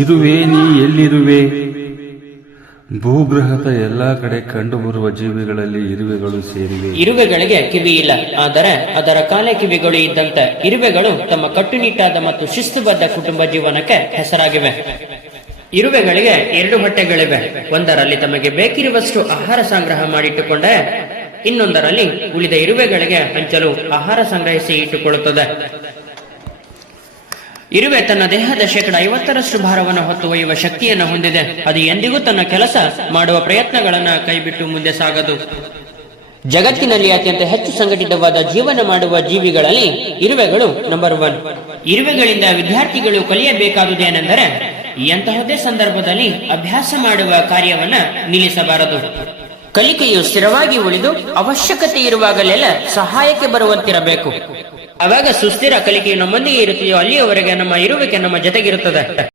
ಇರುವೆ ನೀ ಎಲ್ಲಿರುವೆ? ಭೂಗ್ರಹದ ಎಲ್ಲಾ ಕಡೆ ಕಂಡುಬರುವ ಜೀವಿಗಳಲ್ಲಿ ಇರುವೆಗಳು ಸೇರಿವೆ. ಇರುವೆಗಳಿಗೆ ಕಿವಿ ಇಲ್ಲ, ಆದರೆ ಅದರ ಕಾಲೆ ಕಿವಿಗಳು ಇದ್ದಂತೆ ಇರುವೆಗಳು ತಮ್ಮ ಕಟ್ಟುನಿಟ್ಟಾದ ಮತ್ತು ಶಿಸ್ತುಬದ್ಧ ಕುಟುಂಬ ಜೀವನಕ್ಕೆ ಹೆಸರಾಗಿವೆ. ಇರುವೆಗಳಿಗೆ 2 ಹೊಟ್ಟೆಗಳಿವೆ. ಒಂದರಲ್ಲಿ ತಮಗೆ ಬೇಕಿರುವಷ್ಟು ಆಹಾರ ಸಂಗ್ರಹ ಮಾಡಿಟ್ಟುಕೊಂಡೆ, ಇನ್ನೊಂದರಲ್ಲಿ ಉಳಿದ ಇರುವೆಗಳಿಗೆ ಹಂಚಲು ಆಹಾರ ಸಂಗ್ರಹಿಸಿ ಇಟ್ಟುಕೊಳ್ಳುತ್ತದೆ. ಇರುವೆ ತನ್ನ ದೇಹದ 50% ಭಾರವನ್ನು ಹೊತ್ತು ಒಯ್ಯುವ ಶಕ್ತಿಯನ್ನು ಹೊಂದಿದೆ. ಅದು ಎಂದಿಗೂ ತನ್ನ ಕೆಲಸ ಮಾಡುವ ಪ್ರಯತ್ನಗಳನ್ನ ಕೈಬಿಟ್ಟು ಮುಂದೆ ಸಾಗದು. ಜಗತ್ತಿನಲ್ಲಿ ಅತ್ಯಂತ ಹೆಚ್ಚು ಸಂಘಟಿತವಾದ ಜೀವನ ಮಾಡುವ ಜೀವಿಗಳಲ್ಲಿ ಇರುವೆಗಳು ನಂಬರ್ 1. ಇರುವೆಗಳಿಂದ ವಿದ್ಯಾರ್ಥಿಗಳು ಕಲಿಯಬೇಕಾದುದೇನೆಂದರೆ, ಎಂತಹದೇ ಸಂದರ್ಭದಲ್ಲಿ ಅಭ್ಯಾಸ ಮಾಡುವ ಕಾರ್ಯವನ್ನ ನಿಲ್ಲಿಸಬಾರದು. ಕಲಿಕೆಯು ಸ್ಥಿರವಾಗಿ ಉಳಿದು ಅವಶ್ಯಕತೆ ಇರುವಾಗಲೆಲ್ಲ ಸಹಾಯಕ್ಕೆ ಬರುವಂತಿರಬೇಕು. ಆವಾಗ ಸುಸ್ಥಿರ ಕಲಿಕೆಯು ನಮ್ಮೊಂದಿಗೆ ಇರುತ್ತೆಯೋ ಅಲ್ಲಿಯವರೆಗೆ ನಮ್ಮ ಇರುವಿಕೆ ನಮ್ಮ ಜೊತೆಗಿರುತ್ತದೆ.